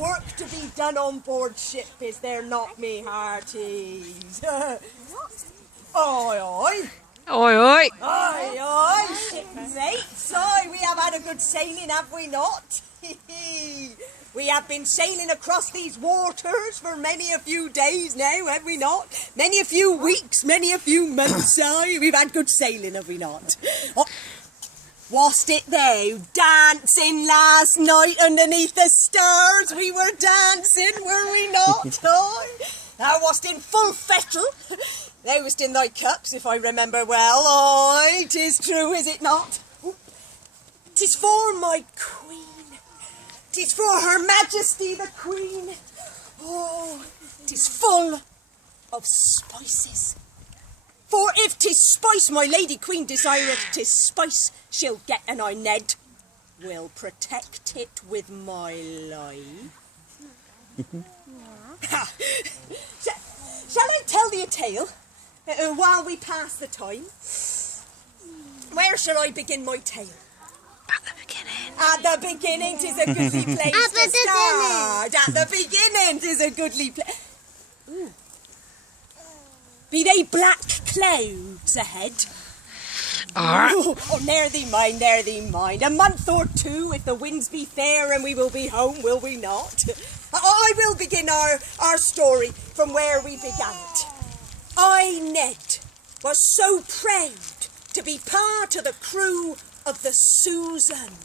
work to be done on board ship, is there not, me hearties? Oi, oi. Oi, oi. Oi, oi, shipmates. Oi, we have had a good sailing, have we not? We have been sailing across these waters for many a few days now, have we not? Many a few weeks, many a few months. Aye, we've had good sailing, have we not? Oh, was't it they dancing last night underneath the stars? We were dancing, were we not? Aye, thou wast in full fettle. Thou wast in thy cups, if I remember well. Aye, 'tis true, is it not? 'Tis for my queen. 'Tis for Her Majesty the Queen. Oh, 'tis full of spices. For if 'tis spice my Lady Queen desireth, 'tis spice she'll get, and I, Ned, will protect it with my life. Shall I tell thee a tale while we pass the time? Where shall I begin my tale? At the beginning. At the beginning, 'tis a goodly place to start. At the beginning, 'tis a goodly place. Be they black clouds ahead? Oh, ne'er thee mind, ne'er thee mind. A month or two, if the winds be fair, and we will be home, will we not? I will begin our story from where we began it. I, Ned, was so proud to be part of the crew of the Susan.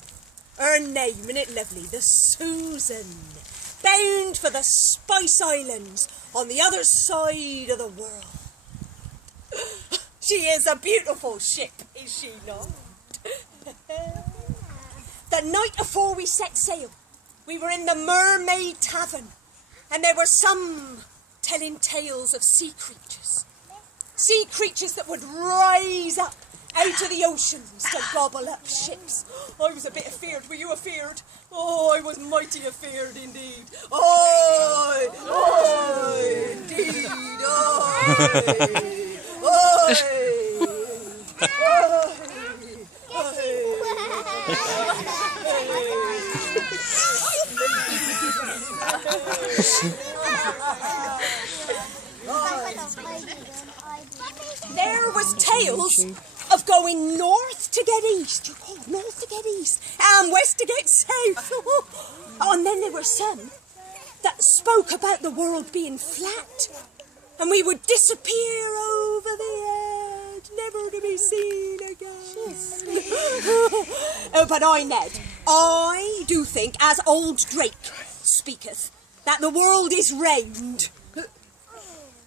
Her name, isn't it lovely? The Susan. Bound for the Spice Islands on the other side of the world. She is a beautiful ship, is she not? The night before we set sail, we were in the Mermaid Tavern, and there were some telling tales of sea creatures. Sea creatures that would rise up out of the oceans to gobble up ships. I was a bit afeard. Were you afeard? Oh, I was mighty afeard indeed. Oh, indeed. There was tales of going north to get east. You call it north to get east, and west to get south. Oh, and then there were some that spoke about the world being flat, and we would disappear over the edge, never to be seen again. Oh, but I, Ned, I do think, as old Drake speaketh, that the world is round.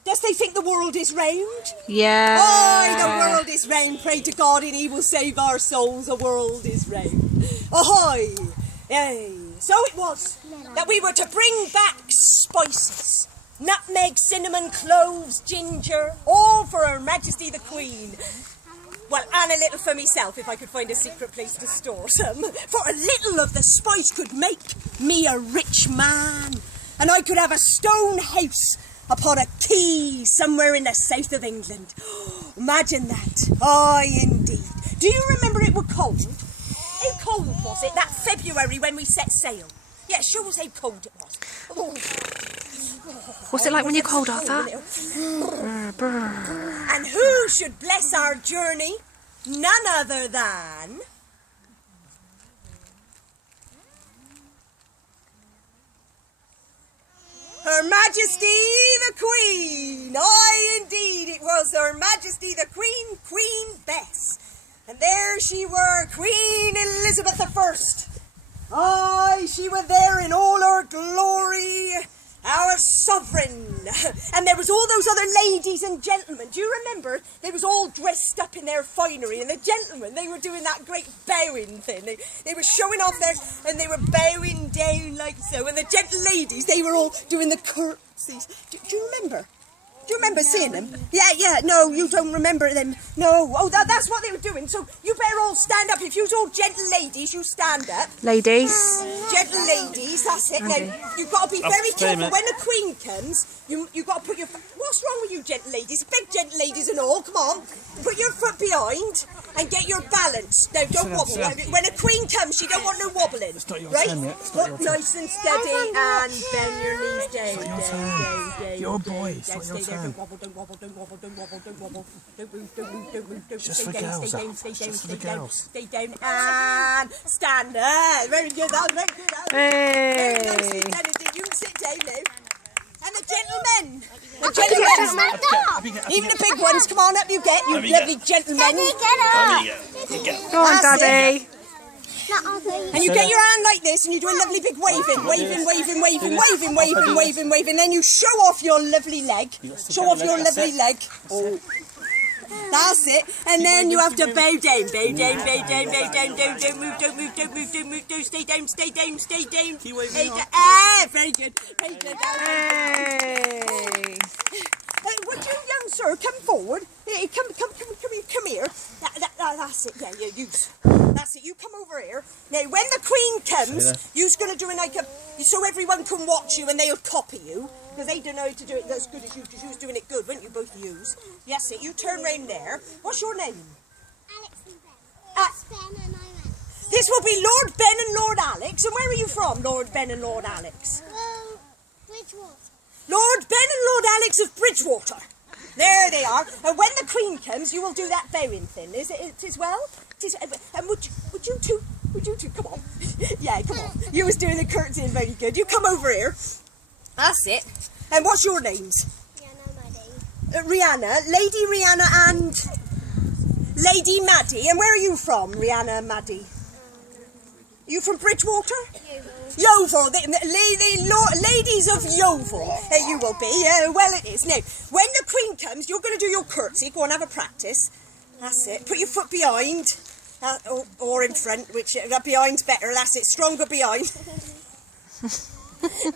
Does they think the world is round? Yeah. Aye, the world is round. Pray to God and He will save our souls. The world is round. Ahoy! Aye. So it was that we were to bring back spices. Nutmeg, cinnamon, cloves, ginger, all for Her Majesty the Queen. Well, and a little for myself, if I could find a secret place to store some. For a little of the spice could make me a rich man. And I could have a stone house upon a quay somewhere in the south of England. Imagine that. Aye, indeed. Do you remember it was cold? How cold was it that February when we set sail? Yeah, show us how cold it was. Oh. What's it like when you're cold, Arthur? And who should bless our journey? None other than Her Majesty the Queen. Aye, indeed, it was Her Majesty the Queen, Queen Bess. And there she were, Queen Elizabeth I. Aye, she were there in all her glory, our sovereign. And there was all those other ladies and gentlemen. Do you remember? They was all dressed up in their finery, and the gentlemen, they were doing that great bowing thing. They were showing off theirs, and they were bowing down like so. And the gentle ladies, they were all doing the curtsies. Do you remember? Do you remember seeing them? Yeah, yeah. No, you don't remember them. No. Oh, that's what they were doing. So you better all stand up. If you're all gentle ladies, you stand up. Ladies. Gentle ladies, that's it. Now, you've got to be very careful. When the Queen comes, you've got to put your... What's wrong with you, gentle ladies? Big gentle ladies and all, come on. Put your foot behind and get your balance. Now, don't wobble. When a Queen comes, she don't want no wobbling. Right? Look nice and steady and bend your knees down. You're a boy, it's not your turn. Don't wobble, don't wobble, don't wobble, don't wobble, don't wobble. Don't move, don't move, don't move, don't Just stay for down, girls, stay down, that. stay down, Just for stay the down, girls. stay down, and stand there. Very good, that's very good. Hey. Very nicely done, indeed. You can sit down now. And the gentlemen. The gentlemen. Even the big ones, come on up you get, you lovely gentlemen. Go on, Daddy. And you get your hand like this and you do a lovely big waving, waving, waving, waving, waving, waving, waving, waving. Then you show off your lovely leg. Show off your lovely leg. Oh. That's it. And then you have to bow down, bow down, bow down, bow down, don't move, don't move, don't move, don't move, don't stay down, stay down, stay down. Ah, very good, very good. Hey. Would you, young sir, come forward? Come here. That's it. Yeah, yeah, use. That's it. You come over here. Now, when the Queen comes, you're going to do it like a, so everyone can watch you and they'll copy you. Because they don't know how to do it as good as you, because you was doing it good, weren't you, both of yous? Yes, it. You turn round there. What's your name? Alex and Ben. Ben and I went. This will be Lord Ben and Lord Alex. And where are you from, Lord Ben and Lord Alex? Well, Bridgewater. Lord Ben and Lord Alex of Bridgewater. There they are. And when the Queen comes, you will do that bowing thing. Is it as well? It is, and would you two, come on. Yeah, come on. You was doing the curtsy very good. You come over here. That's it. And what's your names? Rihanna, Lady Rihanna and Lady Maddie. And where are you from, Rihanna and Maddie? Are you from Bridgewater? Yeovil, the ladies of Yeovil. You will be. Well, it is. Now, when the Queen comes, you're going to do your curtsy. Go and have a practice. That's it. Put your foot behind, or in front, which behind's better. That's it. Stronger behind.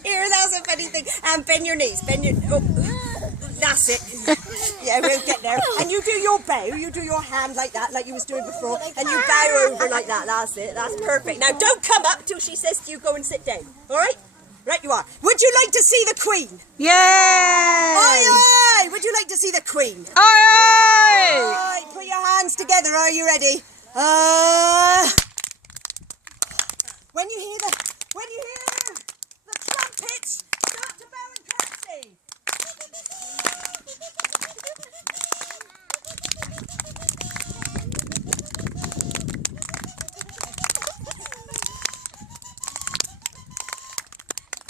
Here, that's a funny thing. And bend your knees. Bend your. Oh, that's it. Yeah, we'll get there. And you do your bow. You do your hand like that, like you was doing before, and you bow over like that. That's it. That's perfect. Now, don't come up till she says to you, go and sit down. All right? Right, you are. Would you like to see the Queen? Yay! Aye, aye! Would you like to see the Queen? Aye, aye! All right, put your hands together. Are you ready? When you hear the trumpets, start to bow and curtsy.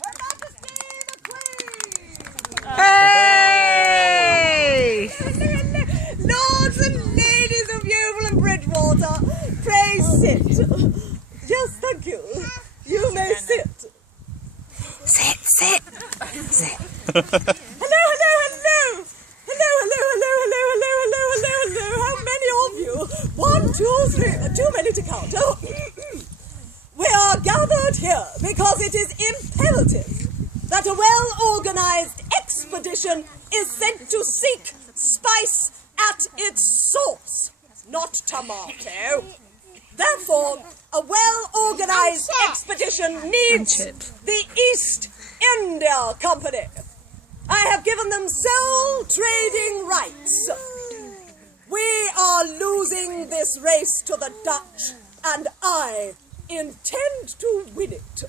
Her Majesty the Queen. Hey! Lords and ladies of Yeovil and Bridgewater, pray sit. Yes, thank you. You may sit. Sit. Hello. How many of you? 1, 2, 3. Too many to count. Oh. We are gathered here because it is imperative that a well-organized expedition is sent to seek spice at its source, not tomato. Therefore, a well-organized expedition needs the East India Company. I have given them sole trading rights. We are losing this race to the Dutch, and I intend to win it.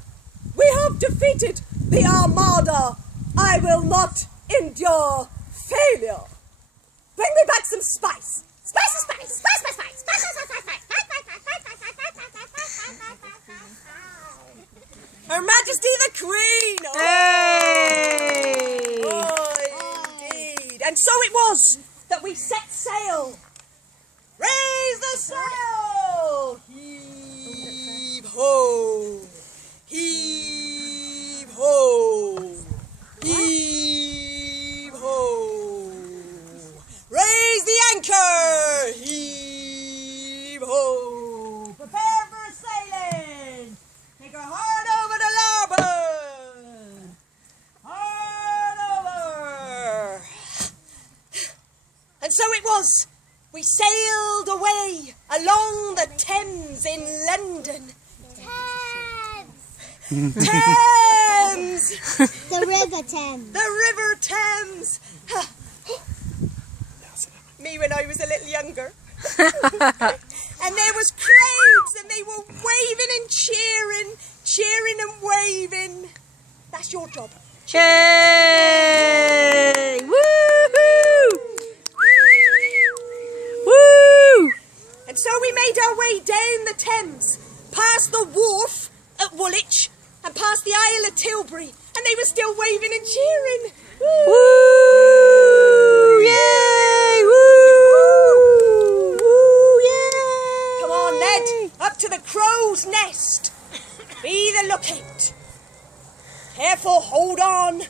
We have defeated the Armada. I will not endure failure. Bring me back some spice. Spice. Her Majesty the Queen! Oh, Hey! oh, indeed. And so it was that we set sail. Raise the sail! Heave ho! Heave ho! Heave ho! Raise the anchor! Heave ho! Prepare for sailing! Take her hard over to larboard! Hard over! way along the Thames in London. Thames! The River Thames. The River Thames. Me when I was a little younger. And there was crowds and they were waving and cheering and waving. That's your job. Yay! Woo-hoo! Woo! And so we made our way down the Thames, past the wharf at Woolwich and past the Isle of Tilbury, and they were still waving and cheering. Woo! Woo! Yay! Woo! Woo! Yay! Come on, Ned, up to the crow's nest. Be the lookout. Careful, hold on.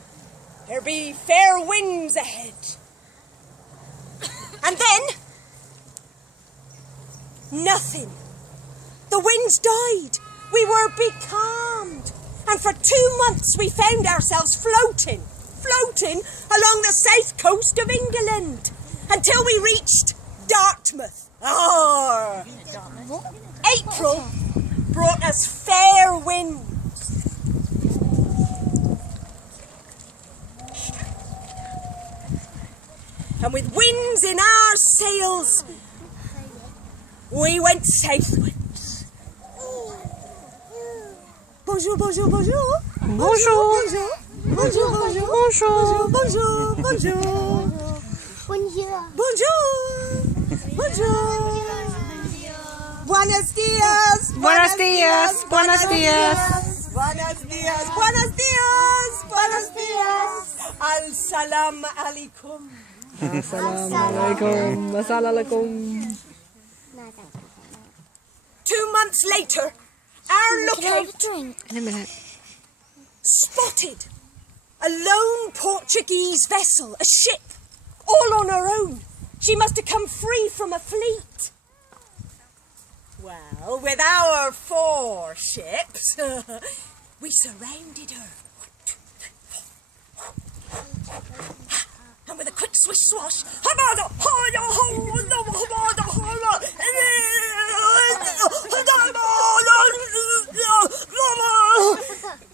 There be fair winds ahead. And then, nothing. The winds died. We were becalmed. And for 2 months we found ourselves floating along the south coast of England until we reached Dartmouth. April brought us fair winds. And with winds in our sails, we went southwards. Bonjour, bonjour, bonjour. Bonjour. Bonjour. Bonjour, bonjour. Bonjour. Bonjour, bonjour. Bonjour. Bonjour. Bonjour. Buenos dias. Buenos dias. Buenos dias. Buenos dias. Buenos dias. Buenos dias. Al-salam alaikum. Assalamualaikum. Assalamualaikum. 2 months later, our lookout Drink. In a minute. spotted a lone Portuguese vessel, a ship, all on her own. She must have come free from a fleet. Well, with our 4 ships, we surrounded her. 1, 2, 3, 4. And with a quick swish swash,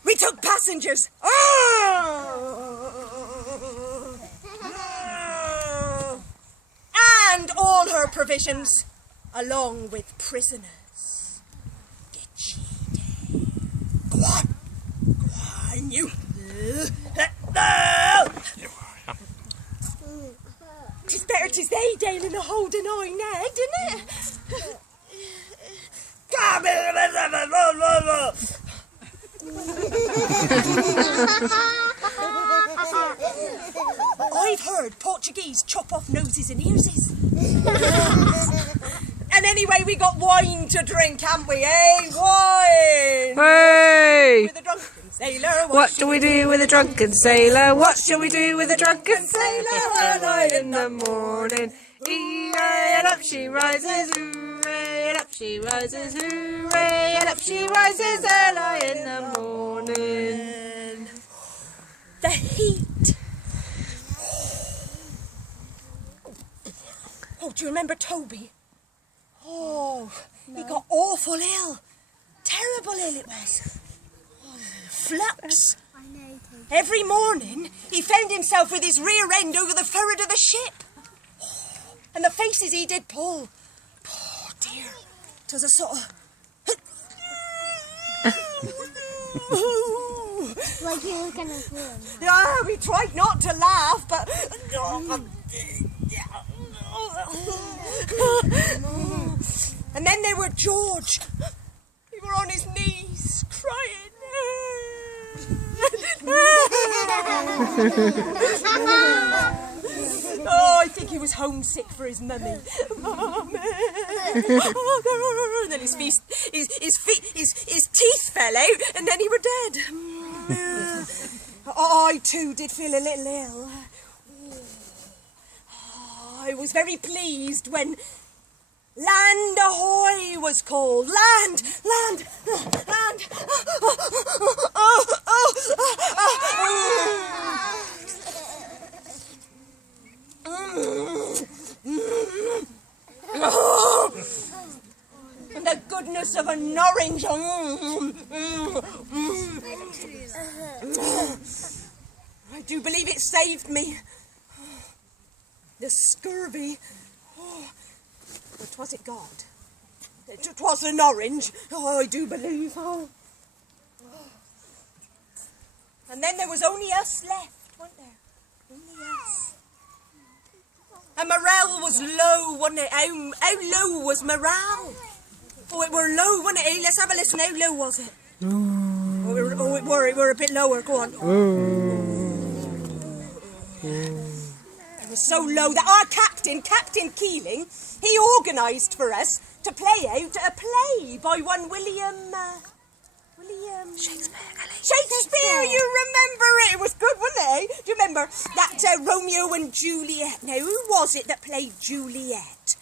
we took passengers. And all her provisions, along with prisoners. Get ye down. Go on. Go on, you. Tis better to stay down in the holding eye, Ned, isn't it? I've heard Portuguese chop off noses and earses. And anyway, we got wine to drink, haven't we, eh? Wine! Hey! With a drunken sailor. What do we do with a drunken sailor? What shall we do with a drunken sailor? Early in the morning, hooray, and up she rises, hooray, and up she rises, hooray, and up she rises early in the morning. The heat. Oh, do you remember Toby? Oh, he got awful ill. Terrible ill it was. Oh, flux. I know. Every morning, he found himself with his rear end over the forward of the ship. Oh, and the faces he did pull. Poor dear. It was a sort of... Like you were gonna do it. Yeah, we tried not to laugh, but... And then there were George. He were on his knees, crying. Oh, I think he was homesick for his mummy. Mummy, and then his teeth fell out, and then he were dead. I too did feel a little ill. I was very pleased when Land ahoy was called. Land, land, land. I do believe it saved me. The scurvy. But was it God? It was an orange. Oh, I do believe. Oh. And then there was only us left, wasn't there? Only us. And morale was low, wasn't it? How low was morale? Oh, it were low, wasn't it? Hey, let's have a listen. How low was it? Oh, it were a bit lower. Go on. It was so low that our captain, Captain Keeling, he organised for us to play out a play by one William Shakespeare, you remember it? It was good, wasn't it? Do you remember that Romeo and Juliet? Now, who was it that played Juliet?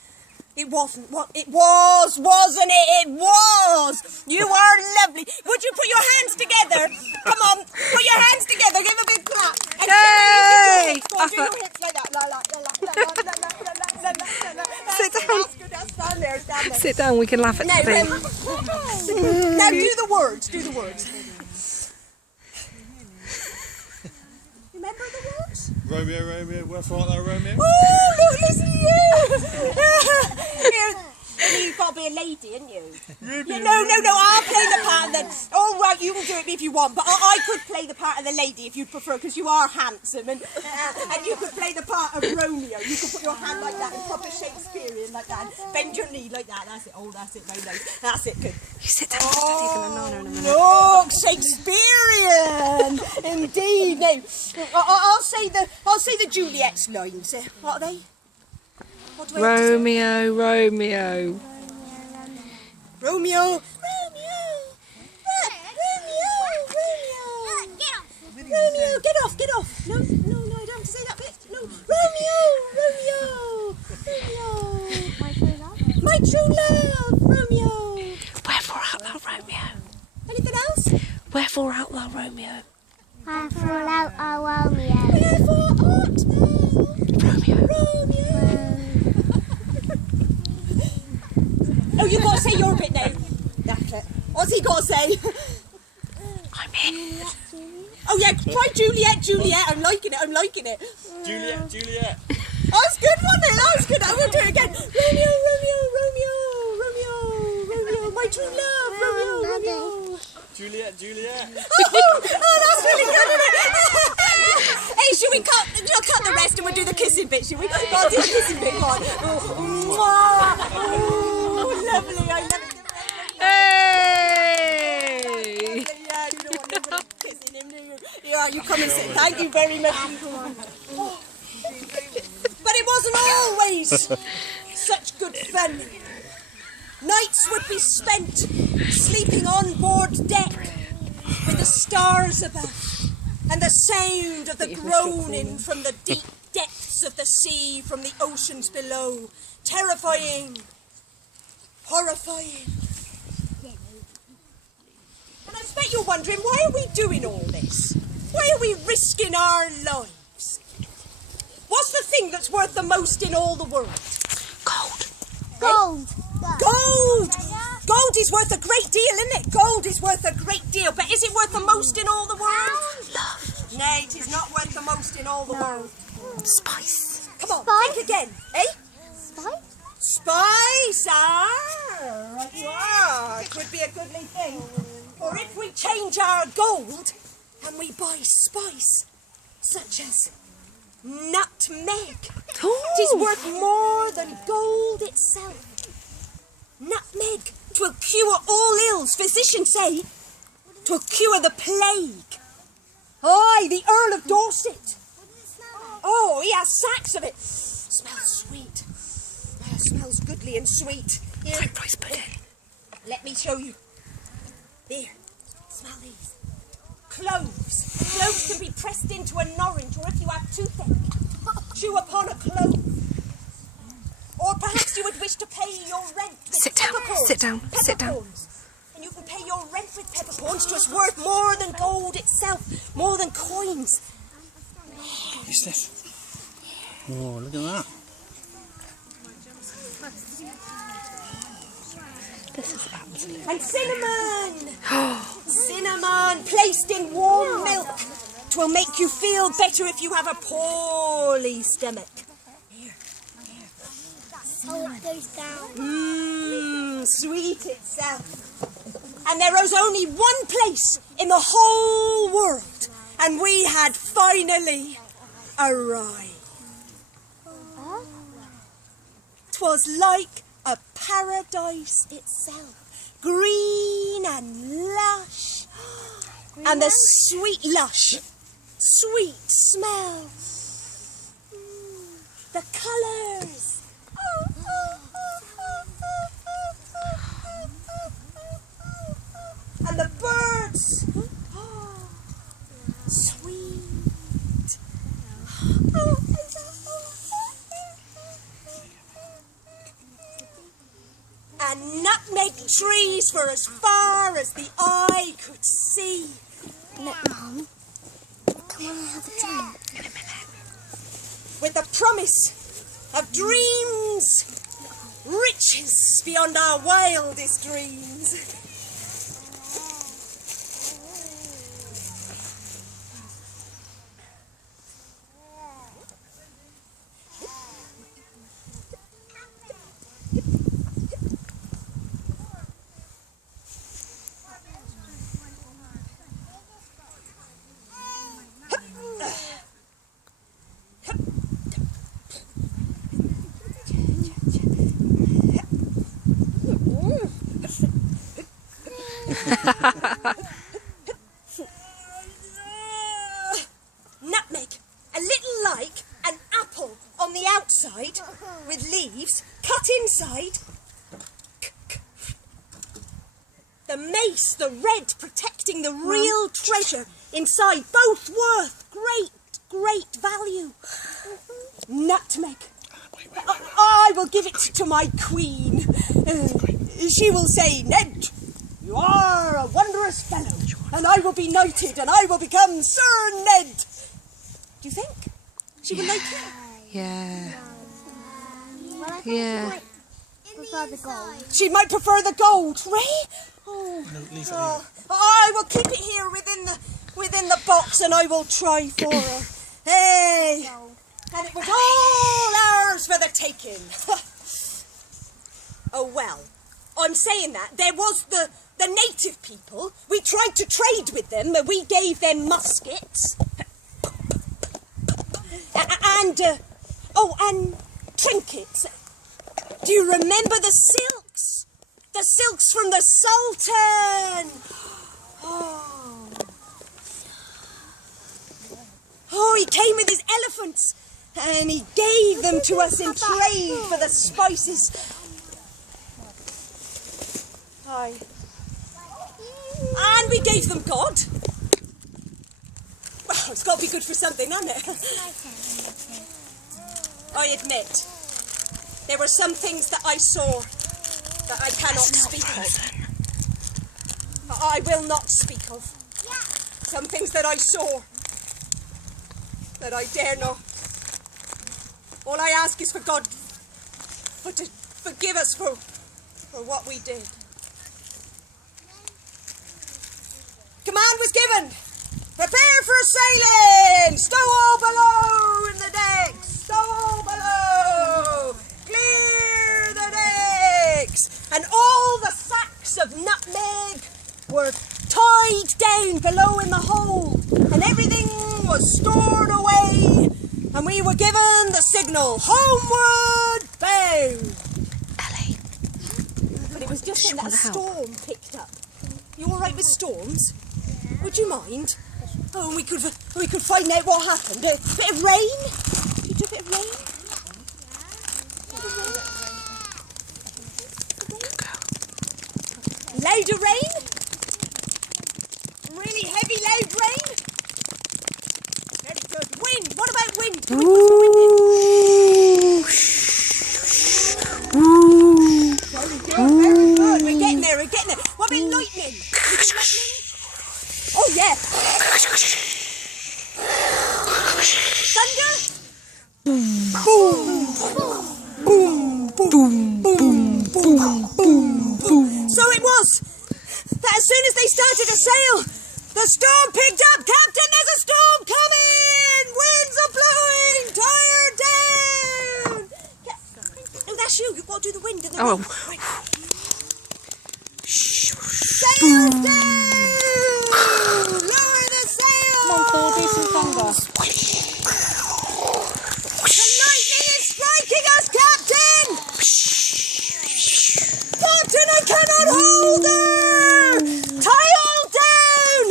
It wasn't. What? It was, wasn't it? It was. You are lovely. Would you put your hands together? Come on, put your hands together. Give a big clap. And Yay! Go on, do your hips like that. Sit down. That's good. Stand there. Stand there. Sit down, we can laugh at Now, the thing. now do the words. Do the words. Remember the words? Romeo, Romeo, wherefore art thou Romeo? Oh, look, listen to you! You've got to be a lady, haven't you? No, I'll play the part of the... All right, you can do it if you want, but I could play the part of the lady if you'd prefer, because you are handsome, and you could play the part of Romeo. You could put your hand like that, and proper Shakespearean like that, and bend your knee like that. That's it. Oh, that's it. Very nice. That's it. Good. You sit down. Oh, look, Shakespearean, indeed. Now, I'll say the Juliet's lines. What are they? What do I have to say? Romeo, Romeo. Romeo. Romeo, get off. No, I don't have to say that bit. No, Romeo. My true love, Romeo. Wherefore art thou Romeo? Anything else? Wherefore art thou Romeo? Wherefore art thou Romeo? Wherefore art thou Romeo. Oh, you've got to say your bit now. That's it. What's he got to say? I'm in. Oh yeah, try Juliet. I'm liking it. Juliet. Oh, that's good, wasn't it? That was good. I will do it again. Romeo. My true love, Romeo. Juliet. Oh, that's really good, isn't it? Hey, should we cut the rest and we'll do the kissing bit, should we? Go on, do the kissing bit, go on. Oh, lovely. I love it. Hey! Yeah, you don't want nobody kissing him, do you? Yeah, you come and sit. Thank you very much. But it wasn't always such good fun. Nights would be spent sleeping on board deck with the stars above and the sound of the groaning from the deep depths of the sea, from the oceans below. Terrifying, horrifying. And I bet you're wondering, why are we doing all this? Why are we risking our lives? What's the thing that's worth the most in all the world? Gold. Gold is worth a great deal, isn't it? Gold is worth a great deal. But is it worth the most in all the world? Love. No, it is not worth the most in all the world. Spice. Come on, Spice? think again. Eh? Spice? Spice, right you are. It would be a goodly thing. Or if we change our gold and we buy spice, such as nutmeg. It is worth more than gold itself. Nutmeg, 'twill cure all ills, physicians say. 'Twill cure the plague. Aye, the Earl of Dorset. Oh, he has sacks of it. Smells sweet. Smells goodly and sweet. Here, Rice pudding. let me show you. Here, smell these. Cloves. Cloves can be pressed into an orange, or if you have toothache, chew upon a clove. Or perhaps you would wish to pay your rent with Sit down, peppercorns. sit down, sit down. Peppercorns. And you can pay your rent with peppercorns, just worth more than gold itself, more than coins. What's this? Oh, look at that. This is absolutely And cinnamon! Cinnamon placed in warm milk. It will make you feel better if you have a poorly stomach. Here. Oh, it goes down. Sweet itself. And there was only one place in the whole world, and we had finally arrived. 'Twas like a paradise itself, green and lush, and the sweet smell, the colours, and the birds, sweet. And nutmeg trees for as far as the eye could see. Look, Mum. Come on and have a drink. In a minute. With the promise of dreams, riches beyond our wildest dreams. Nutmeg, a little like an apple on the outside, with leaves cut inside. The mace, the red, protecting the real treasure inside, both worth great value. Nutmeg. I will give it to my queen. She will say, Ned, you are a wondrous fellow, and I will be knighted, and I will become Sir Ned. Do you think she will like it? Yeah. Well, I think Yeah. she might prefer the gold. She might prefer the gold, Ray. Oh, No, leave it. I will keep it here within the box, and I will try for her. Hey, and it was all ours for the taking. Oh well, I'm saying that there was the native people. We tried to trade with them. We gave them muskets and trinkets. Do you remember the silks? The silks from the Sultan. Oh, he came with his elephants, and he gave them to us in trade for the spices. Aye. And we gave them God. Well, it's got to be good for something, hasn't it? I admit, there were some things that I saw that I cannot speak of. I will not speak of. Some things that I saw that I dare not. All I ask is for God to forgive us for what we did. Command was given. Prepare for sailing. Stow all below in the decks. Stow all below. Clear the decks. And all the sacks of nutmeg were tied down below in the hold. And everything was stored away. And we were given the signal, homeward bound. Ellie. But it was just when that storm picked up. You all right with storms? Would you mind? Oh, we could find out what happened. A bit of rain? You do a bit of rain? Louder rain? Really heavy, loud rain? Very good. Wind. What about wind? Can we put some wind in? Very good. Very good. We're getting there. We're getting there. What about lightning? Oh yeah. Thunder. Boom. Boom. Boom. Boom. Boom. Boom. Boom. So it was. that as soon as they started to sail, the storm picked up. Captain, there's a storm coming! Winds are blowing! Tire down! Oh, that's you. You've got to do the wind and the Oh. wind. Right. Sails down! Lower the sail! Come on, Paul, do some thunder. The lightning is striking us, Captain! Captain, I cannot hold her! Tie all down!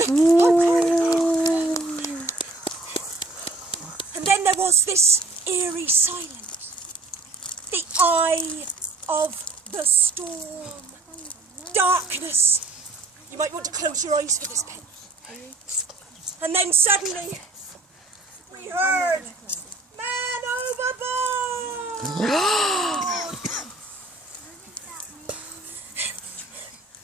And then there was this eerie silence. The eye of the storm. Darkness. You might want to close your eyes for this, Pen. And then suddenly, we heard, "Man overboard!"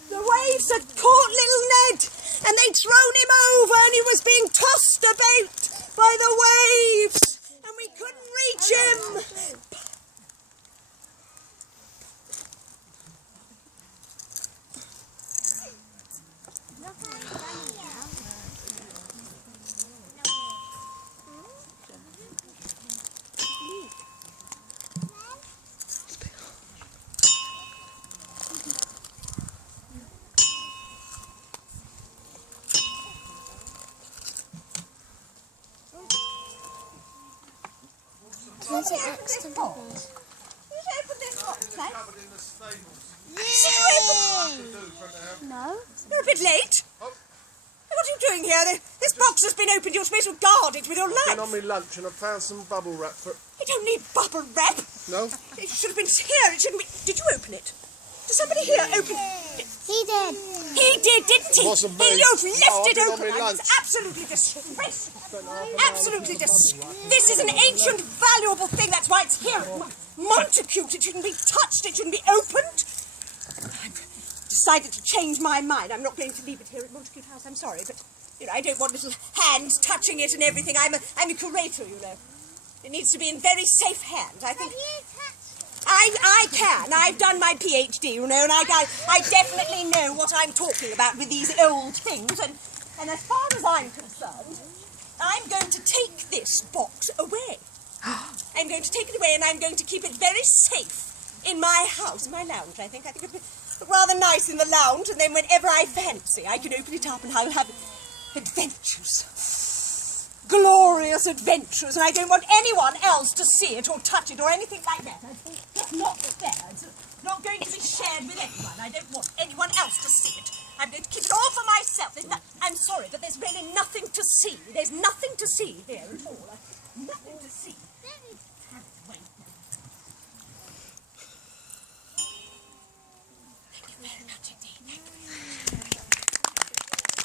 The waves had caught little Ned, and they'd thrown him over, and he was being tossed about by the waves, and we couldn't reach him. There's an accident. Open this box, eh? No. You're a bit late. What are you doing here? This box has been opened. You're supposed to guard it with your life. Been on my lunch and I found some bubble wrap for... You don't need bubble wrap. No? It should have been here. It shouldn't be... Did you open it? Did somebody here open it? He did. He did, didn't he? Wasn't me. You've left it I've been on open. my lunch. It's absolutely disgraceful. Absolutely disgraceful. This is an ancient, valuable thing. That's why it's here. Montecute. It shouldn't be touched. It shouldn't be opened. I've decided to change my mind. I'm not going to leave it here at Montecute House. I'm sorry, but you know, I don't want little hands touching it and everything. I'm a curator, you know. It needs to be in very safe hands. I think. I can. I've done my PhD, you know, and I definitely know what I'm talking about with these old things. And as far as I'm concerned, I'm going to take this box away. I'm going to take it away, and I'm going to keep it very safe in my house, in my lounge. I think it'd be rather nice in the lounge, and then whenever I fancy, I can open it up and I'll have adventures. Glorious adventures, and I don't want anyone else to see it or touch it or anything like that. It's not fair. It's not going to be shared with anyone. I don't want anyone else to see it. I'm going to keep it all for myself. I'm sorry, but there's really nothing to see. There's nothing to see here at all. Nothing to see. Wait. Thank you very much indeed.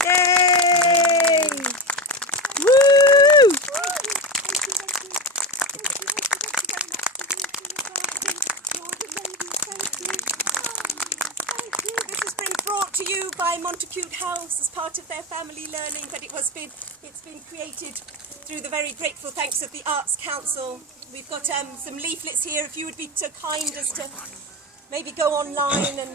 Yay! Woo! This has been brought to you by Montecute House as part of their family learning, but it's been created through the very grateful thanks of the Arts Council. We've got some leaflets here if you would be so kind as to maybe go online and